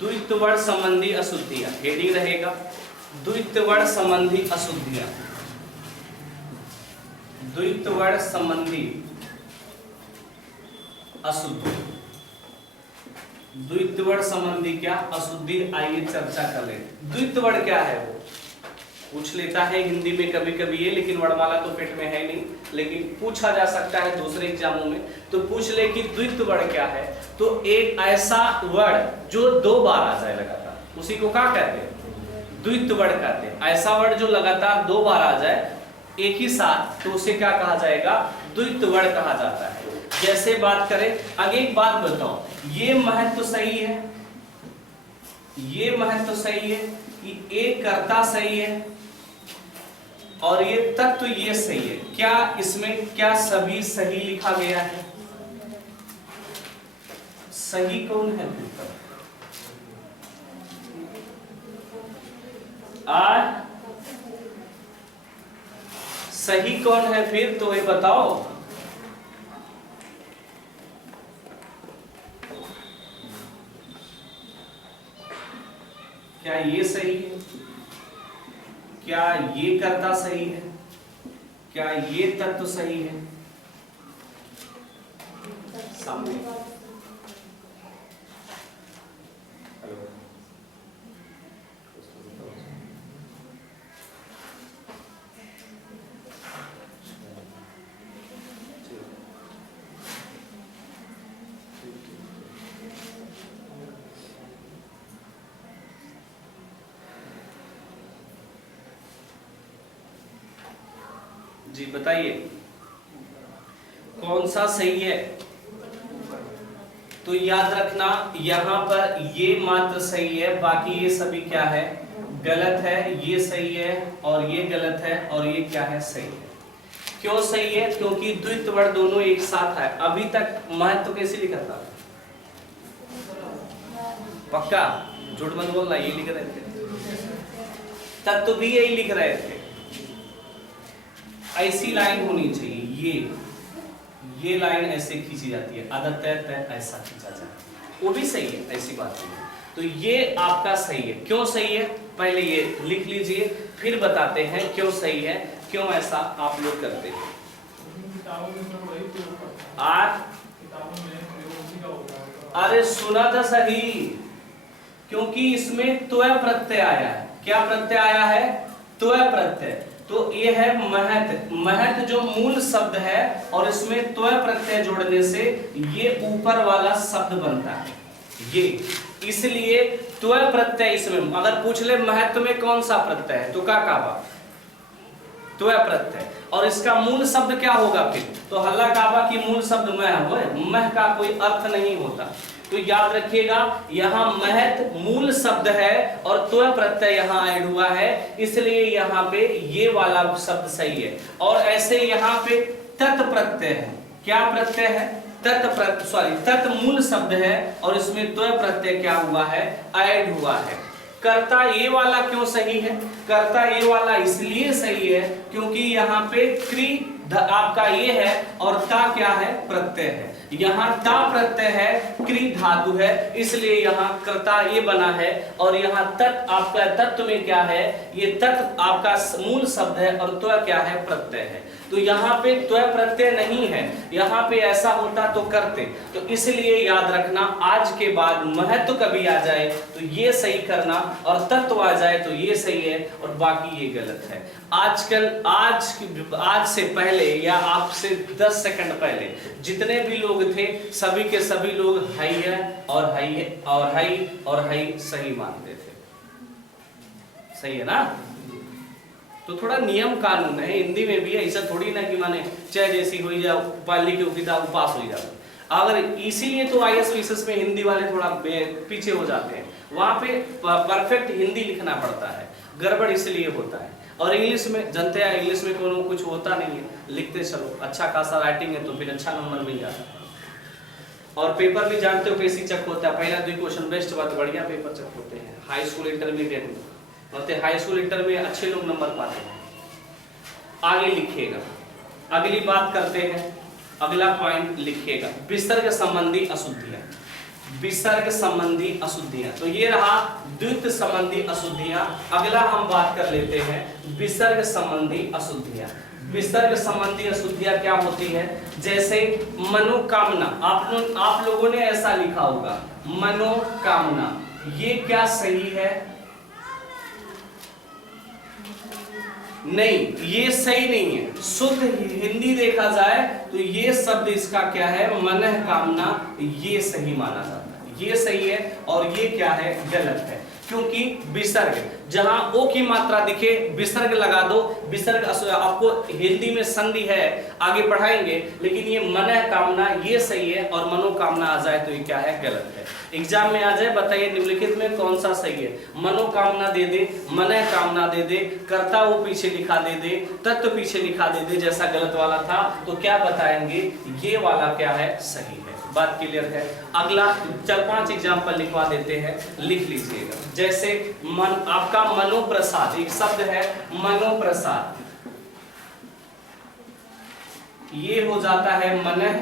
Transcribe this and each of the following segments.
द्वित्ववर्ण संबंधी अशुद्धियां, हेडिंग रहेगा द्वित्ववर्ण संबंधी अशुद्धियां, द्वित्ववर्ण संबंधी अशुद्धि, द्वित्ववर्ण संबंधी क्या अशुद्धि, आइए चर्चा कर लेते। द्वित्ववर्ण क्या है वो पूछ लेता है हिंदी में कभी कभी ये, लेकिन वर्णमाला तो पेट में है नहीं, लेकिन पूछा जा सकता है दूसरे एग्जामों में। तो पूछ ले कि द्वित्ववर्ण क्या है, तो एक ऐसा वर्ण जो दो बार आ जाए लगातार, उसी को क्या कहते हैं, द्वित्ववर्ण कहते हैं। ऐसा वर्ण जो लगातार दो बार आ जाए एक ही साथ, तो उसे क्या कहा जाएगा, द्वित्ववर्ण कहा जाता है। जैसे बात करें, आगे एक बात बताओ, ये महत्व सही है, ये महत्व सही है कि एक कर्ता सही है और ये तत्व ये सही है, क्या इसमें क्या सभी सही लिखा गया है, सही कौन है सही कौन है फिर, तो ये बताओ। क्या ये सही है, क्या ये कर्ता सही है, क्या ये तत्व सही है, सामने जी बताइए कौन सा सही है। तो याद रखना यहां पर ये मात्र सही है, बाकी ये सभी क्या है, गलत है। ये सही है और ये गलत है और ये क्या है, सही है। क्यों सही है, क्योंकि द्वित्ववर्ण दोनों एक साथ है। अभी तक महत्व कैसे लिखा था, पक्का झूठ मत बोलना, ये लिख रहे थे, तत्व भी यही लिख रहे थे। ऐसी लाइन होनी चाहिए, ये लाइन ऐसे खींची जाती है, आदत तय ऐसा खींचा जाए, वो भी सही है, ऐसी बात नहीं है। तो ये आपका सही है। क्यों सही है, पहले ये लिख लीजिए, फिर बताते हैं क्यों सही है, क्यों ऐसा आप लोग करते हैं। अरे सुना था सही, क्योंकि इसमें त्वय प्रत्यय आया है। क्या प्रत्यय आया है, त्वय प्रत्यय। तो ये है महत, महत जो मूल शब्द है और इसमें त्वय प्रत्यय जोड़ने से ये ऊपर वाला शब्द बनता है ये, इसलिए त्वय प्रत्यय इसमें। अगर पूछ ले महत्व में कौन सा प्रत्यय है, तो क्या काबा, त्वय प्रत्यय। और इसका मूल शब्द क्या होगा फिर, तो हल्ला काबा की मूल शब्द मह हो, मह का कोई अर्थ नहीं होता। तो याद रखिएगा यहाँ महत मूल शब्द है और त्वय प्रत्यय यहाँ ऐड हुआ है, इसलिए यहाँ पे ये वाला शब्द सही है। और ऐसे यहाँ पे तत् प्रत्यय है। क्या प्रत्यय है, तत् मूल शब्द है और इसमें त्वय प्रत्यय क्या हुआ है, ऐड हुआ है। कर्ता ये वाला क्यों सही है, कर्ता ये वाला इसलिए सही है क्योंकि यहाँ पे क्री आपका ये है और ता क्या है, प्रत्यय है। यहाँ ता प्रत्यय है, क्री धातु है, इसलिए यहाँ कर्ता ये बना है। और यहाँ तत् आपका तत्व में क्या है, ये तत् आपका मूल शब्द है और त्वय क्या है, प्रत्यय है। तो यहाँ पे त्वय प्रत्यय नहीं है, यहाँ पे ऐसा होता तो करते। तो इसलिए याद रखना, आज के बाद महत्व कभी आ जाए तो ये सही करना और तत्व आ जाए तो ये सही है और बाकी ये गलत है। आजकल आज से पहले या आपसे 10 सेकंड पहले जितने भी लोग थे सभी के सभी लोग हाई है और हाई है और हाई और हाई सही मानते थे, सही है ना। तो थोड़ा नियम कानून है, हिंदी में भी है, ऐसा थोड़ी ना कि माने चाहे जैसी हो जाओ पाली के उपिता उपास हो जाओ। अगर इसीलिए तो आईएएस विशेष में हिंदी वाले थोड़ा पीछे हो जाते हैं, वहां पे परफेक्ट हिंदी लिखना पड़ता है, गड़बड़ इसलिए होता है। और इंग्लिश में जनते हैं, इंग्लिश में कोनो कुछ होता नहीं है, लिखते चलो, अच्छा खासा राइटिंग है तो फिर अच्छा नंबर मिल जाता है। और पेपर भी जानते हो कैसी चेक होता है, पहला 2 क्वेश्चन बेस्ट बात, बढ़िया पेपर चेक होते हैं हाई स्कूल इंटरमीडिएट में होते, हाई स्कूल इंटर में अच्छे लोग नंबर पाते हैं। आगे लिखिएगा, अगली बात करते हैं, अगला पॉइंट लिखिएगा, बिस्तर के संबंधी अशुद्धियां। विसर्ग संबंधी अशुद्धियां। तो ये रहा द्वित्व संबंधी अशुद्धियां। अगला हम बात कर लेते हैं विसर्ग संबंधी अशुद्धियां। विसर्ग संबंधी अशुद्धियां क्या होती है? जैसे मनोकामना, आप लोगों ने ऐसा लिखा होगा मनोकामना, ये क्या सही है? नहीं, ये सही नहीं है। शुद्ध हिंदी देखा जाए तो ये शब्द इसका क्या है? मनः कामना, ये सही माना जाता है, ये सही है। और ये क्या है? गलत है। क्योंकि विसर्ग, जहां ओ की मात्रा दिखे विसर्ग लगा दो। विसर्ग आपको हिंदी में संधि है, आगे पढ़ाएंगे, लेकिन ये मनः कामना ये सही है और मनोकामना आ जाए तो ये क्या है? गलत है। एग्जाम में आ जाए, बताइए निम्नलिखित में कौन सा सही है? मनोकामना दे दे, मनः कामना दे दे, कर्ता वो पीछे लिखा दे दे, तत्व पीछे लिखा दे दे, जैसा गलत वाला था, तो क्या बताएंगे? ये वाला क्या है? सही है। बात क्लियर है? अगला 4-5 एग्जाम्पल लिखवा देते हैं, लिख लीजिएगा। जैसे आपका मनोप्रसाद, एक शब्द है मनोप्रसाद, ये हो जाता है मनः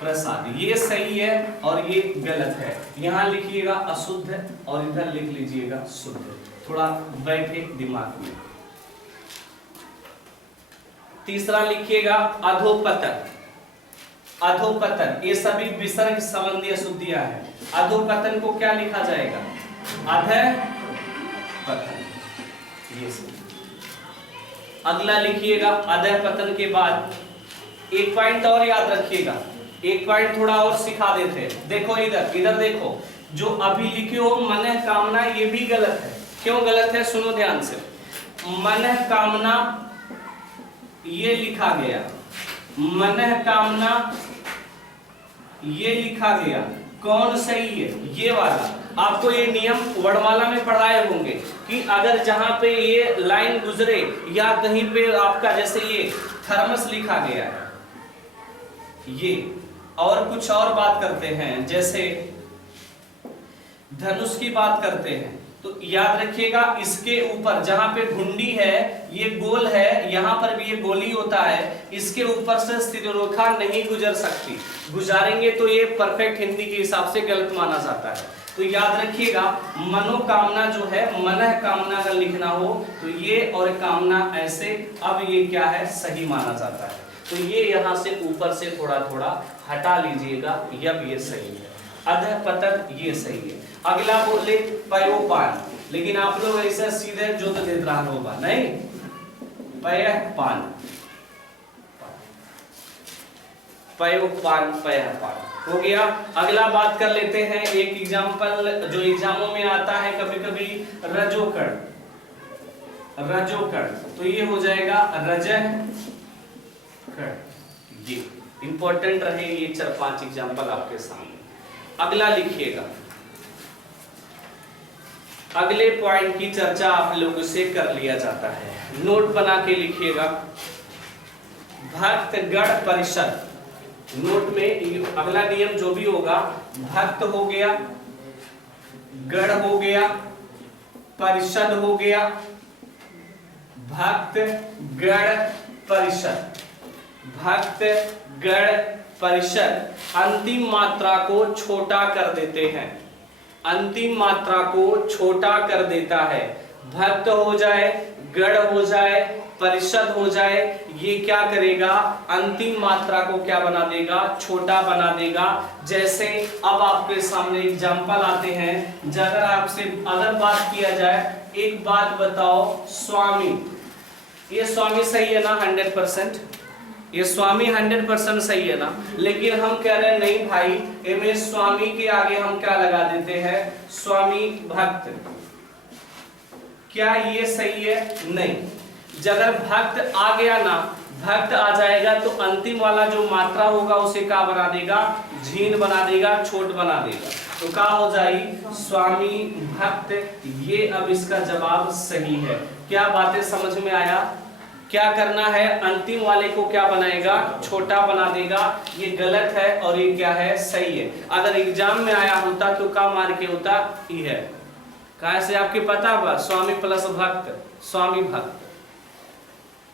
प्रसाद, ये सही है और ये गलत है। यहां लिखिएगा अशुद्ध और इधर लिख लीजिएगा शुद्ध, थोड़ा बैठे दिमाग में। तीसरा लिखिएगा अधोपतन। अधोपतन, ये सभी विसर्ग संबंधी अशुद्धियां हैं। अधोपतन को क्या लिखा जाएगा? अधःपतन, ये सही। अगला लिखिएगा अधःपतन के बाद एक पॉइंट और याद रखिएगा, एक पॉइंट थोड़ा और सिखा देते हैं। देखो इधर देखो, जो अभी लिखे हो मनः कामना, ये भी गलत है। क्यों गलत है? सुनो ध्यान से। मनः कामना ये लिखा गया, मनः कामना ये लिखा गया, कौन सही है? ये वाला। आपको ये नियम वर्णमाला में पढ़ाए होंगे कि अगर जहां पे ये लाइन गुजरे या कहीं पे आपका जैसे ये थर्मस लिखा गया है, ये और कुछ और बात करते हैं, जैसे धनुष की बात करते हैं, तो याद रखिएगा इसके ऊपर जहां पे घुंडी है ये गोल है, यहां पर भी ये गोली होता है, इसके ऊपर से स्थिररेखा नहीं गुजर सकती। गुजारेंगे तो ये परफेक्ट हिंदी के हिसाब से गलत माना जाता है। तो याद रखिएगा मनोकामना जो है, मनः कामना अगर लिखना हो तो ये और कामना ऐसे, अब ये क्या है? सही माना जाता है। तो ये यहां से ऊपर से थोड़ा थोड़ा हटा लीजिएगा, अब ये सही है। अधःपतन ये सही है। अगला बोले पयोपान, लेकिन आप लोग ऐसा सीधे जो तो देख रहा होगा, नहीं, पयःपान, पयोपान, पयःपान हो गया। अगला बात कर लेते हैं एक एग्जांपल जो एग्जामों में आता है कभी कभी, रजोकर्ण। रजोकर्ण तो ये हो जाएगा रजः कर्ण। ये इंपॉर्टेंट रहे, ये 4-5 एग्जांपल आपके सामने। अगला लिखिएगा, अगले पॉइंट की चर्चा आप लोगों से कर लिया जाता है, नोट बना के लिखिएगा। भक्तगण परिषद, नोट में अगला नियम जो भी होगा, भक्त हो गया, गण हो गया, परिषद हो गया, भक्त गण परिषद, भक्त गण परिषद अंतिम मात्रा को छोटा कर देते हैं, अंतिम मात्रा को छोटा कर देता है। भक्त हो जाए, गण हो जाए, परिषद हो जाए, ये क्या करेगा? अंतिम मात्रा को क्या बना देगा? छोटा बना देगा। जैसे अब आपके सामने एग्जांपल आते हैं, अगर आपसे अगर बात किया जाए, एक बात बताओ, स्वामी, ये स्वामी सही है ना? 100%, ये स्वामी 100% सही है ना? लेकिन हम कह रहे हैं नहीं भाई, इनमें स्वामी के आगे हम क्या लगा देते हैं? स्वामी भक्त। क्या ये सही है? नहीं। अगर भक्त आ गया ना, भक्त आ जाएगा तो अंतिम वाला जो मात्रा होगा उसे क्या बना देगा? झीन बना देगा, छोट बना देगा। तो क्या हो जाएगी? स्वामी भक्त। ये अब इसका जवाब सही है। क्या बातें समझ में आया? क्या करना है? अंतिम वाले को क्या बनाएगा? छोटा बना देगा। ये गलत है और ये क्या है? सही है। अगर एग्जाम में आया होता तो क्या मार के होता? ई है। कहा से आपके पता बा? स्वामी प्लस भक्त, स्वामी भक्त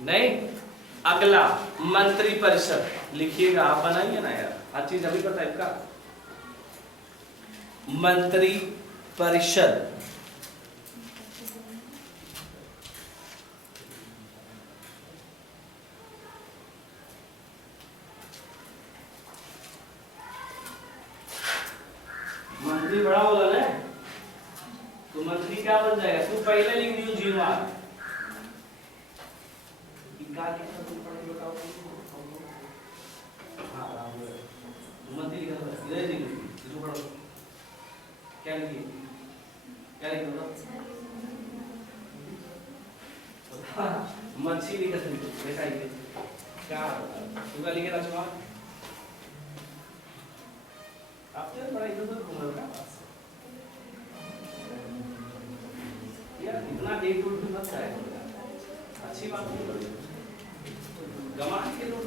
नहीं। अगला मंत्री परिषद लिखिएगा, आप बनाइए ना यार, हर चीज अभी बताइए का। मंत्री परिषद। मंत्री बड़ा बोला ना, तो मंत्री क्या बन जाएगा? तू पहले लिख दियो जीवार। मंत्री लिखा था इधर लिख दो, पढ़ो क्या लिखिए, क्या लिख दो? मच्छी लिखा था बेटा, ये क्या तू क्या लिखे राजकुमार? आपने बड़ा इधर उधर घूम रहा है यार, इतना डेट उठ मत जाए, अच्छी बात नहीं, गमान के लोग।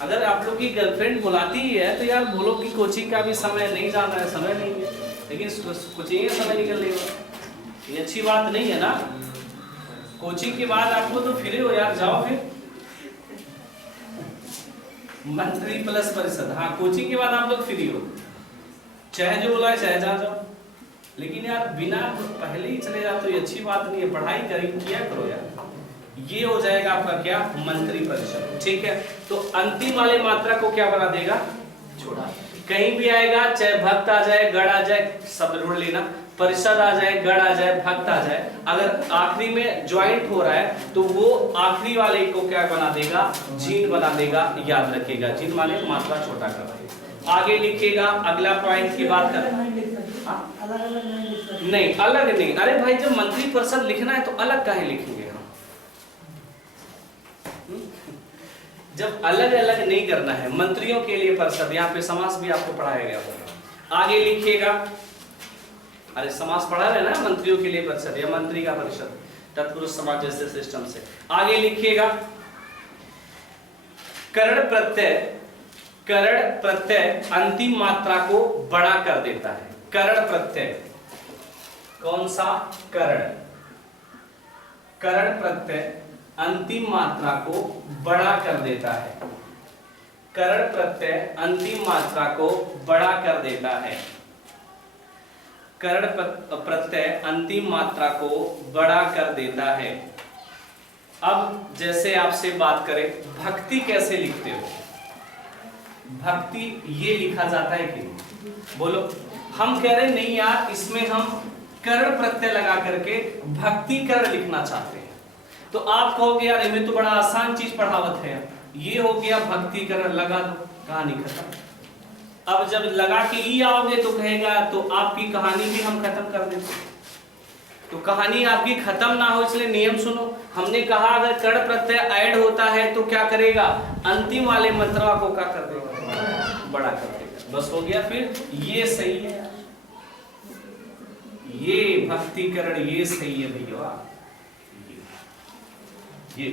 अगर आप लोग की गर्लफ्रेंड बुलाती ही है तो यार बोलो कि कोचिंग का भी समय नहीं जाना है, समय नहीं है, लेकिन कोचिंग का समय निकल लेगा, ये अच्छी बात नहीं है ना। कोचिंग के बाद आपको तो फ्री हो यार, जाओ फिर मंत्री प्लस परिषद। हाँ, कोचिंग के बाद आप लोग फ्री हो, चाहे जो बोला चाहे जा जाओ, लेकिन यार बिना पहले ही चले जाओ तो ये अच्छी बात नहीं है। पढ़ाई किया करो यार। ये हो जाएगा आपका क्या? मंत्री परिषद। ठीक है, तो अंतिम वाले मात्रा को क्या बना देगा? छोड़ा। कहीं भी आएगा, चाहे भक्त आ जाए, गण आ जाए, शब्द ढूंढ लेना, परिषद आ जाए, गण आ जाए, भक्त आ जाए, अगर आखिरी में ज्वाइंट हो रहा है तो वो आखिरी वाले को क्या बना देगा? जीन बना देगा। याद रखिएगा, जीन माने मात्रा छोटा कर देगा। आगे लिखिएगा, अगला पॉइंट की बात करें। नहीं, अलग नहीं। अरे भाई, जब मंत्री परिषद लिखना है तो अलग काहे लिखेंगे हम? जब अलग अलग नहीं करना है, मंत्रियों के लिए परिषद, यहाँ पे समास भी आपको पढ़ाया गया होगा। आगे लिखिएगा, अरे समास पढ़ा रहे ना, मंत्रियों के लिए परिषद या मंत्री का परिषद, तत्पुरुष समास जैसे सिस्टम से। आगे लिखिएगा, कर्ण प्रत्यय। कर्ण प्रत्यय अंतिम मात्रा को बड़ा कर देता है। कर्ण प्रत्यय, कौन सा? कर्ण। कर्ण प्रत्यय अंतिम मात्रा को बड़ा कर देता है। कर्ण प्रत्यय अंतिम मात्रा को बड़ा कर देता है। कर्ण प्रत्यय अंतिम मात्रा को बड़ा कर देता है। अब जैसे आपसे बात करें, भक्ति कैसे लिखते हो? भक्ति ये लिखा जाता है कि बोलो? हम कह रहे नहीं यार, इसमें हम कर्ण प्रत्यय लगा करके भक्ति कर्ण लिखना चाहते हैं। तो आप कहोगे यार इनमें तो बड़ा आसान चीज पढ़ावत है, ये हो गया भक्ति कर्ण, लगा दो, कहानी खत्म। अब जब लगा के ई आओगे तो कहेगा तो आपकी कहानी भी हम खत्म कर देंगे। तो कहानी आपकी खत्म ना हो इसलिए नियम सुनो। हमने कहा अगर कर्ण प्रत्यय ऐड होता है तो क्या करेगा? अंतिम वाले मात्रा को क्या कर देगा? बड़ा कर देगा। बस हो गया। फिर ये सही है, ये भक्तिकरण ये सही है भैया, ये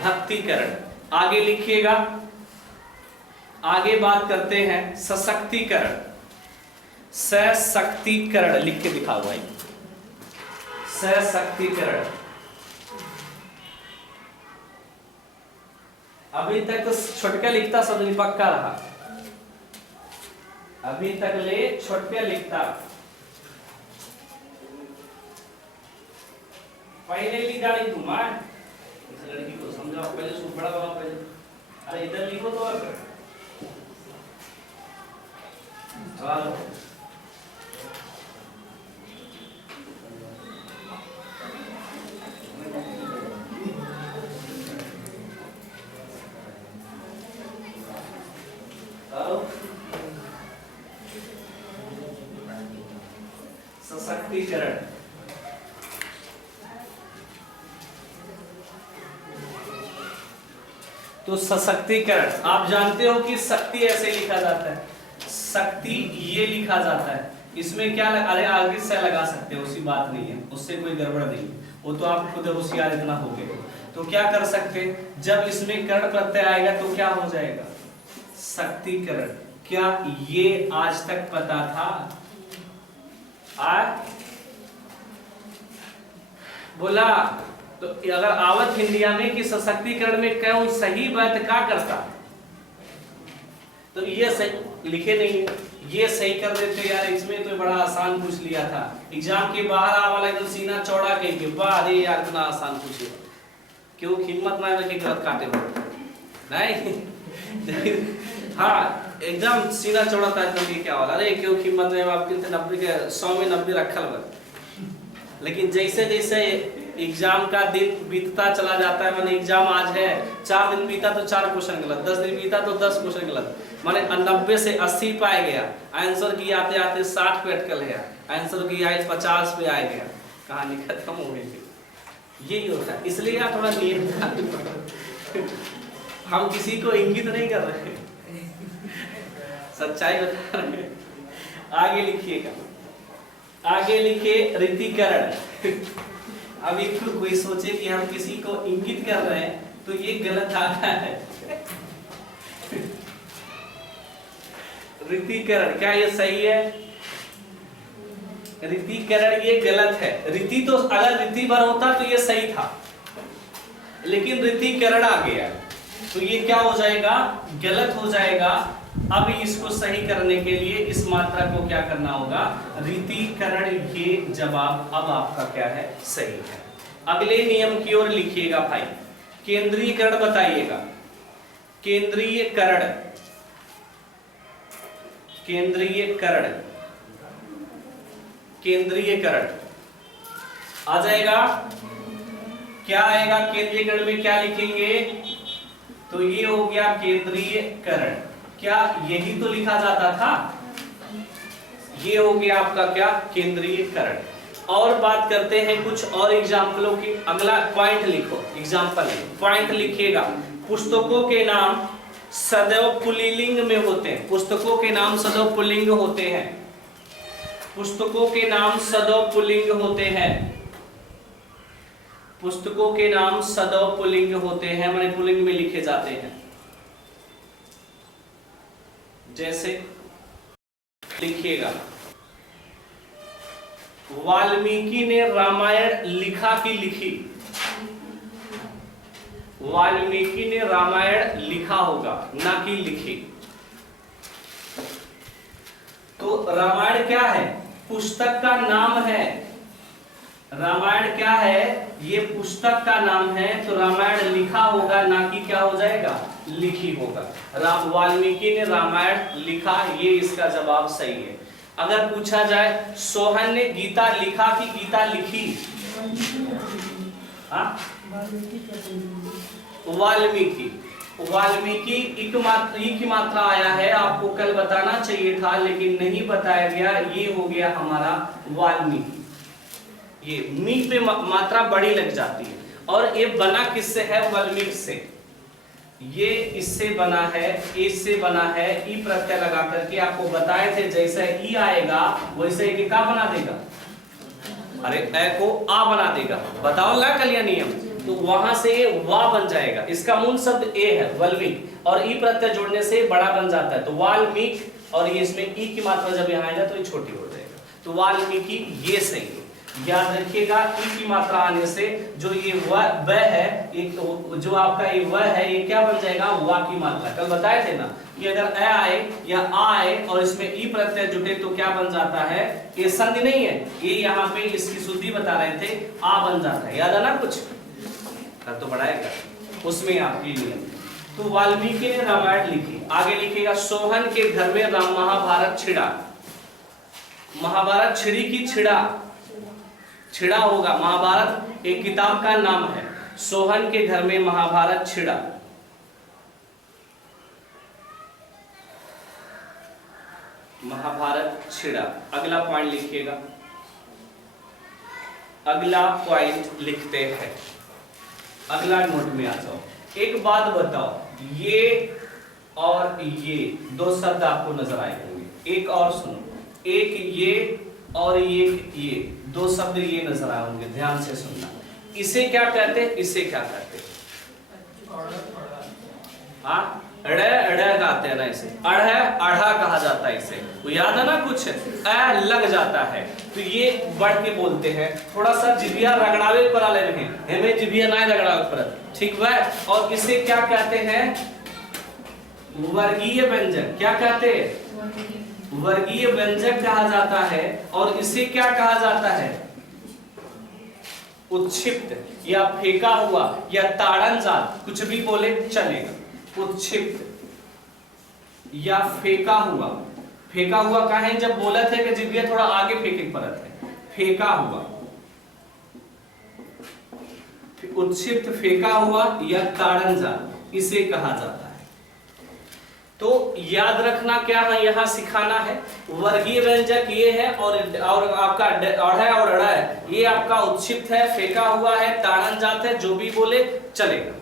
भक्तिकरण। आगे लिखिएगा, आगे बात करते हैं सशक्तिकरण। सशक्तिकरण लिख के दिखा हुआ है, सशक्तिकरण। अभी तक तो छोटका लिखता सब पक्का रहा, अभी तक ले छोटका लिखता। पहले लिख डाली तुम इस लड़की को समझाओ, पहले उसको बड़ा बनाओ पहले। अरे इधर लिखो तो चलो। सशक्तिकरण। तो सशक्तिकरण आप जानते हो कि शक्ति ऐसे लिखा जाता है, शक्ति ये लिखा जाता है। इसमें क्या अरे आगे से लगा सकते हो, उसी बात नहीं है, उससे कोई गड़बड़ नहीं, वो तो आप खुद होशियार इतना हो गए। तो क्या कर सकते, जब इसमें कर्ण प्रत्यय आएगा तो क्या हो जाएगा? शक्तिकरण। क्या ये आज तक पता था? बोला तो अगर आवत हिंदिया में कि सशक्तिकरण में कौन सही बात क्या करता, तो ये सही लिखे नहीं है, ये सही कर देते यार, इसमें तो बड़ा आसान पूछ लिया था। एग्जाम के बाहर आ वाला एकदम सीना चौड़ा कह के वाह अरे यार इतना आसान पूछे, क्यों हिम्मत ना रखे गलत काटे हो नहीं हाँ एकदम सीना चौड़ा था एकदम, ये क्या वाला, अरे क्यों हिम्मत में आपके 90 के 100 में 90 रखल बा। लेकिन जैसे जैसे एग्जाम का दिन बीतता चला जाता है, माने एग्जाम आज है 4 दिन बीता तो 4 क्वेश्चन गलत, 10 दिन बीता तो 10 क्वेश्चन गलत, माने 90 से 80 पाए गया, आंसर की आते आते 60 पे अटकल है, आंसर की आए 50 पे आ गया, कहानी खत्म हो गई। यही होता है, इसलिए यार थोड़ा नियम हम किसी को इंगित नहीं कर रहे, सच्चाई बता रहे। आगे लिखिएगा, आगे लिखे रीतिकरण। अभी कोई सोचे कि हम किसी को इंगित कर रहे हैं तो ये गलत आ रहा है। रीतिकरण क्या ये सही है? रीतिकरण ये गलत है। रीति तो अगर रीति भर होता तो ये सही था, लेकिन रीतिकरण आ गया तो ये क्या हो जाएगा? गलत हो जाएगा। अब इसको सही करने के लिए इस मात्रा को क्या करना होगा? रीतिकरण। ये जवाब अब आपका क्या है? सही है। अगले नियम की ओर लिखिएगा भाई, केंद्रीयकरण बताइएगा। केंद्रीयकरण, केंद्रीयकरण, केंद्रीयकरण आ जाएगा। क्या आएगा केंद्रीयकरण में? क्या लिखेंगे? तो ये हो गया केंद्रीयकरण। क्या यही तो लिखा जाता था? ये हो गया आपका क्या? केंद्रीयकरण। और बात करते हैं कुछ और एग्जाम्पलों की। अगला पॉइंट लिखो, एग्जाम्पल पॉइंट लिखिएगा। पुस्तकों के नाम सदैव पुल्लिंग में होते हैं। पुस्तकों के नाम सदैव पुल्लिंग होते हैं। पुस्तकों के नाम सदैव पुल्लिंग होते हैं। पुस्तकों के नाम सदैव पुल्लिंग होते हैं, माने पुल्लिंग में लिखे जाते हैं। जैसे लिखिएगा, वाल्मीकि ने रामायण लिखा कि लिखी? वाल्मीकि ने रामायण लिखा होगा, ना कि लिखी। तो रामायण क्या है? पुस्तक का नाम है। रामायण क्या है? ये पुस्तक का नाम है, तो रामायण लिखा होगा, ना कि क्या हो जाएगा? लिखी होगा। वाल्मीकि ने रामायण लिखा, ये इसका जवाब सही है। अगर पूछा जाए सोहन ने गीता लिखा कि गीता लिखी? वाल्मीकि, वाल्मीकि ई की मात्रा आया है, आपको कल बताना चाहिए था लेकिन नहीं बताया गया। ये हो गया हमारा वाल्मीकि। ये मी पे मात्रा बड़ी लग जाती है। और ये बना किससे है? वाल्मीकि से। ये इससे बना है, इससे बना है। ई प्रत्यय लगा करके आपको बताए थे, जैसे ई आएगा वैसे एक का बना देगा, अरे ए को आ बना देगा। बताओ ना कल यह नियम, तो वहां से ये वा बन जाएगा। इसका मूल शब्द ए है वाल्मीकि, और ई प्रत्यय जोड़ने से बड़ा बन जाता है। तो वाल्मीकि, और ये इसमें ई की मात्रा जब यहाँ आएगा तो ये छोटी हो जाएगा। तो वाल्मीकि ये सही है। याद रखिएगा, ई की मात्रा आने से जो ये व है, एक तो जो आपका ये व है, ये क्या बन जाएगा? वा की मात्रा। कल बताए थे ना कि अगर ए आए या आ आए और इसमें ई प्रत्यय जुटे तो क्या बन जाता है? ये संधि नहीं है, ये यहाँ पे इसकी शुद्धि बता रहे थे, आ बन जाता है। याद है ना कुछ? कल तो पढ़ाएगा उसमें आपकी नियम। तो वाल्मीकि ने रामायण लिखी। आगे लिखेगा, सोहन के घर में महाभारत छिड़ा। महाभारत छिड़ी की छिड़ा? छिड़ा होगा। महाभारत एक किताब का नाम है। सोहन के घर में महाभारत छिड़ा। महाभारत छिड़ा। अगला पॉइंट लिखिएगा। अगला पॉइंट लिखते हैं, अगला नोट में आ जाओ। एक बात बताओ, ये और ये दो शब्द आपको नजर आए होंगे। एक और सुनो, एक ये और ये दो शब्द ये नजर आए होंगे, ध्यान से सुनना। इसे क्या कहते हैं? इसे क्या कहते हैं? अड़े अड़े कहते हैं ना इसे। अढ़े अढ़ा कहा जाता है इसे। वो याद है ना कुछ? ए लग जाता है तो ये बढ़ के बोलते हैं। थोड़ा सा जिभिया रगड़ावे पर ले रहे हैं, हमें जिभिया ना रगड़ावे पर, ठीक है। और इसे क्या कहते हैं? वर्गीय व्यंजक। क्या कहते हैं? वर्गीय व्यंजक कहा जाता है। और इसे क्या कहा जाता है? उत्क्षिप्त या फेंका हुआ या ताड़नजात, कुछ भी बोले चलेगा। उत्क्षिप्त या फेंका हुआ। फेंका हुआ का है जब बोला थे कि जिब्बिया थोड़ा आगे फेंके परत है, फेंका हुआ, उत्क्षिप्त, फेंका हुआ या ताड़नजात, इसे कहा जाता है। तो याद रखना क्या है, यहां सिखाना है। वर्गीय व्यंजक ये है और आपका अढ़ और अड़ा है, ये आपका उत्क्षिप्त है, फेंका हुआ है, ताड़नजात है, जो भी बोले चलेगा।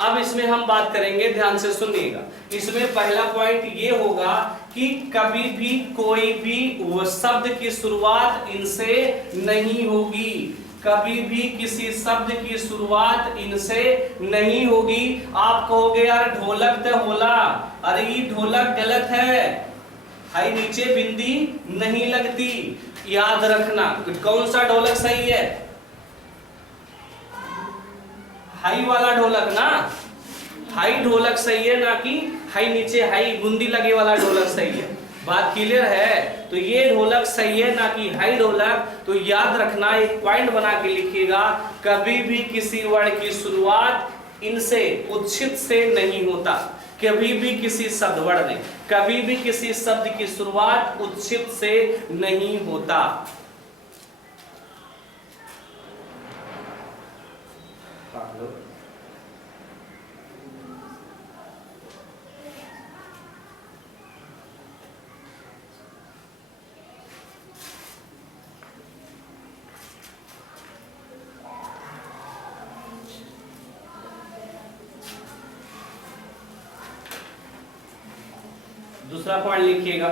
अब इसमें हम बात करेंगे, ध्यान से सुनिएगा। इसमें पहला पॉइंट ये होगा कि कभी भी कोई भी शब्द की शुरुआत इनसे नहीं होगी। कभी भी किसी शब्द की शुरुआत इनसे नहीं होगी। आप कहोगे यार ढोलक तो होला, अरे ये ढोलक गलत है, हाई नीचे बिंदी नहीं लगती। याद रखना कौन सा ढोलक सही है? हाई वाला ढोलक ना, हाई ढोलक सही है, ना कि हाई नीचे हाई बूंदी लगे वाला ढोलक सही है। बात क्लियर है? तो ये ढोलक सही है, ना कि हाई ढोलक। तो याद रखना, एक पॉइंट बना के लिखिएगा, कभी भी किसी वर्ड की शुरुआत इनसे उत्क्षिप्त से नहीं होता। कभी भी किसी शब्द वर्ड नहीं, कभी भी किसी शब्द की शुरुआत उत्क्षिप्त से नहीं होता। दूसरा पॉइंट लिखिएगा,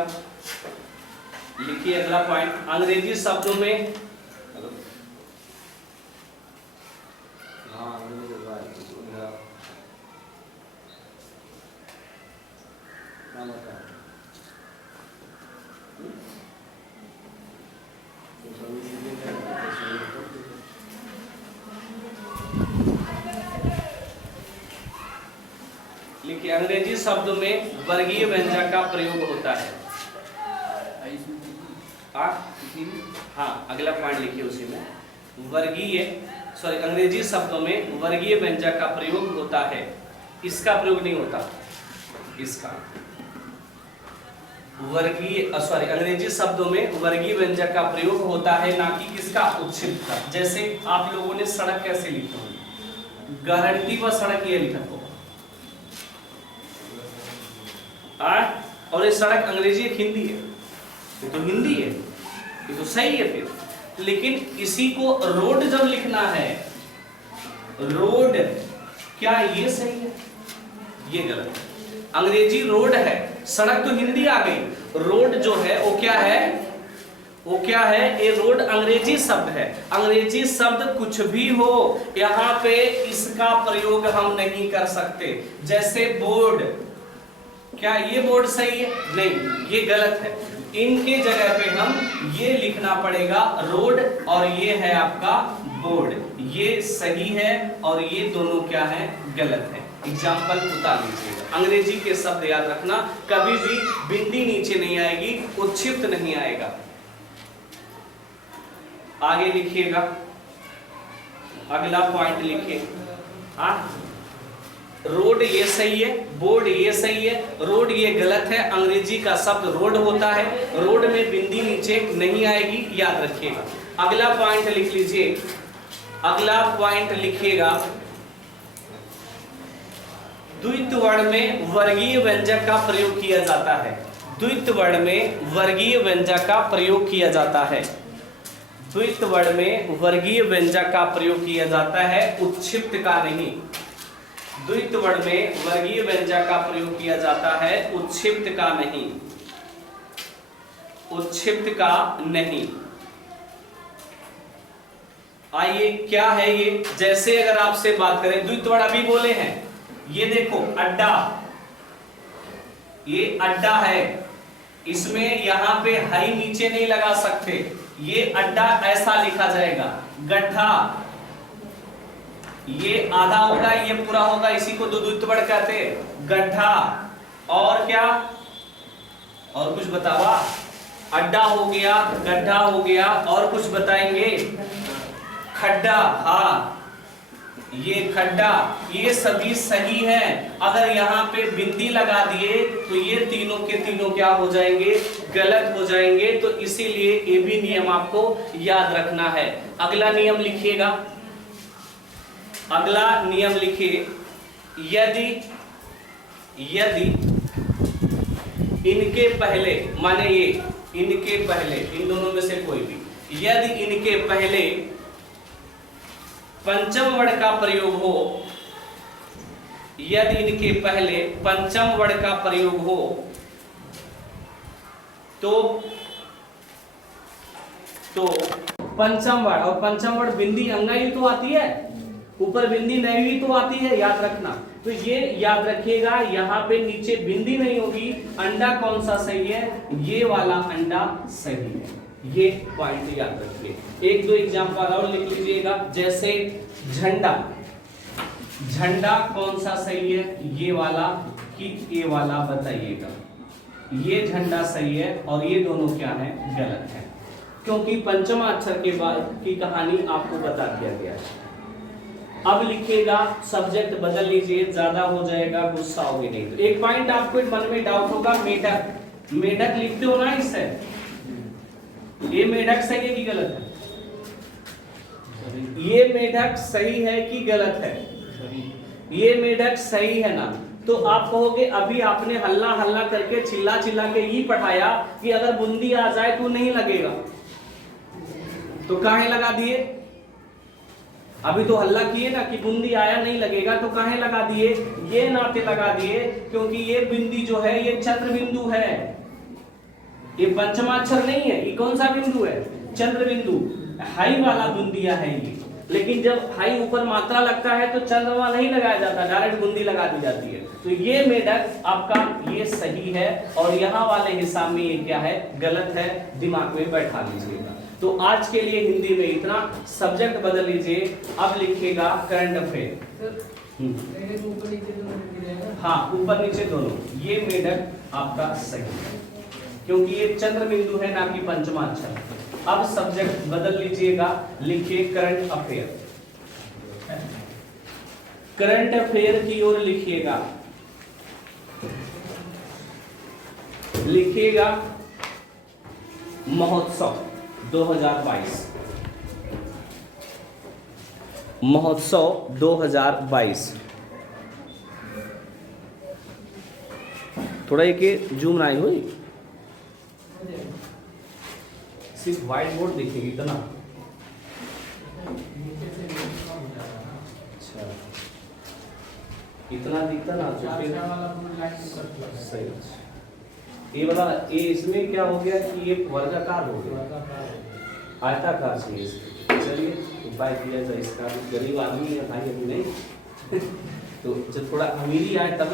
लिखिए अगला पॉइंट, अंग्रेजी शब्दों में लिखिए, अंग्रेजी शब्दों में वर्गीय व्यंजक का प्रयोग होता है। हाँ, अगला पॉइंट लिखिए उसी में, अंग्रेजी शब्दों में वर्गीय व्यंजक का प्रयोग होता है। इसका प्रयोग नहीं होता, इसका अंग्रेजी शब्दों में वर्गीय व्यंजक का प्रयोग होता है, ना कि किसका? उत्क्षिप्त का। जैसे आप लोगों ने सड़क कैसे लिखा होगा? गारंटी व सड़क ये लिखा होगा। और ये सड़क अंग्रेजी एक हिंदी है, ये तो हिंदी है, ये तो सही है फिर। लेकिन इसी को रोड जब लिखना है, रोड, क्या ये सही है? ये गलत है। अंग्रेजी रोड है, सड़क तो हिंदी आ गई। रोड जो है वो क्या है? वो क्या है? ये रोड अंग्रेजी शब्द है। अंग्रेजी शब्द कुछ भी हो, यहाँ पे इसका प्रयोग हम नहीं कर सकते। जैसे बोर्ड, क्या ये बोर्ड सही है? नहीं, ये गलत है। इनके जगह पे हम ये लिखना पड़ेगा रोड, और ये है आपका बोर्ड। ये सही है और ये दोनों क्या है? गलत है। एग्जाम्पल उतार लीजिएगा। अंग्रेजी के शब्द याद रखना, कभी भी बिंदी नीचे नहीं आएगी, उत्क्षिप्त नहीं आएगा। आगे लिखिएगा, अगला पॉइंट लिखिए। रोड ये सही है, बोर्ड ये सही है, रोड ये गलत है। अंग्रेजी का शब्द रोड होता है, रोड में बिंदी नीचे नहीं आएगी, याद रखिएगा। अगला पॉइंट लिख लीजिए, अगला पॉइंट लिखिएगा, द्वित्व वर्ण में वर्गीय व्यंजक का प्रयोग किया जाता है। द्वित्व वर्ण में वर्गीय व्यंजक का प्रयोग किया जाता है। द्वित्व वर्ण में वर्गीय व्यंजक का प्रयोग किया जाता है, उत्क्षिप्त का नहीं। द्वित्व वर्ण में वर्गीय व्यंजक का प्रयोग किया जाता है, उत्क्षिप्त का नहीं, उत्क्षिप्त का नहीं। आइए, क्या है ये? जैसे अगर आपसे बात करें, द्वित्व वर्ण अभी बोले हैं, ये देखो अड्डा, ये अड्डा है, इसमें यहां पे हाई नीचे नहीं लगा सकते, ये अड्डा ऐसा लिखा जाएगा। गड्ढा, ये आधा होगा, ये पूरा होगा, इसी को द्वित्व वर्ण कहते हैं, गड्ढा। और क्या, और कुछ बतावा? अड्डा हो गया, गड्ढा हो गया, और कुछ बताएंगे? खड्डा, हाँ ये खड्डा, ये सभी सही हैं। अगर यहाँ पे बिंदी लगा दिए तो ये तीनों के तीनों क्या हो जाएंगे? गलत हो जाएंगे। तो इसीलिए ये भी नियम आपको याद रखना है। अगला नियम लिखिएगा, अगला नियम लिखिए, यदि इनके पहले, माने ये इनके पहले, इन दोनों में से कोई भी, यदि इनके पहले पंचम वर्ण का प्रयोग हो, यदि इनके पहले पंचम वर्ण का प्रयोग हो तो पंचम वर्ण, और पंचम वर्ण बिंदी अंगाई तो आती है, ऊपर बिंदी नहीं हुई तो आती है, याद रखना। तो ये याद रखिएगा, यहाँ पे नीचे बिंदी नहीं होगी। अंडा कौन सा सही है? ये वाला अंडा सही है। ये पॉइंट याद रखिए। एक दो एग्जांपल और लिख लीजिएगा, जैसे झंडा, झंडा कौन सा सही है? ये वाला कि ये वाला? बताइएगा। ये झंडा सही है और ये दोनों क्या है? गलत है, क्योंकि पंचमा अक्षर के बाद की कहानी आपको बता दिया गया है। अब लिखिएगा, सब्जेक्ट बदल लीजिए, ज्यादा हो जाएगा, गुस्सा होगे नहीं। तो एक पॉइंट आपको मन में डाउट होगा, मेढक, मेढक लिखते हो ना इससे, ये मेढक सही है कि गलत है? ये मेढक सही है कि गलत है? ये मेढक सही है ना? तो आप कहोगे अभी आपने हल्ला हल्ला करके चिल्ला चिल्ला के ये पढ़ाया कि अगर बूंदी आ जाए तो नहीं लगेगा, तो काहे लगा दिए? अभी तो हल्ला किए ना कि बूंदी आया नहीं लगेगा, तो काहे लगा दिए? ये नाते लगा दिए क्योंकि ये बिंदी जो है ये चंद्र बिंदु है, ये पंचमाक्षर नहीं है। ये कौन सा बिंदु है? चंद्र बिंदु, हाई वाला बूंदिया है ये। लेकिन जब हाई ऊपर मात्रा लगता है तो चंद्रमा नहीं लगाया जाता, डायरेक्ट बूंदी लगा दी जाती है। तो ये मेढक आपका ये सही है और यहाँ वाले हिसाब में ये क्या है? गलत है। दिमाग में बैठा लीजिएगा। तो आज के लिए हिंदी में इतना, सब्जेक्ट बदल लीजिए। अब लिखिएगा करंट अफेयर। हाँ, ऊपर नीचे दोनों। ये मेढक आपका सही है क्योंकि ये चंद्र बिंदु है ना कि पंचमाक्षर। अब सब्जेक्ट बदल लीजिएगा, लिखिए करंट अफेयर। करंट अफेयर की ओर लिखिएगा, लिखिएगा महोत्सव 2022, महोत्सव 2022। थोड़ा एक जूम ना आई हुई, सिर्फ व्हाइट बोर्ड दिखेगी इतना। अच्छा, इतना दिखता ना तो फिर सही। ये वाला, ये इसमें क्या हो गया कि ये वर्गाकार हो गया, आयताकार से। चलिए उपाय किया जाए इसका। गरीब आदमी है भाई, अभी नहीं तो जब थोड़ा अमीरी आए तब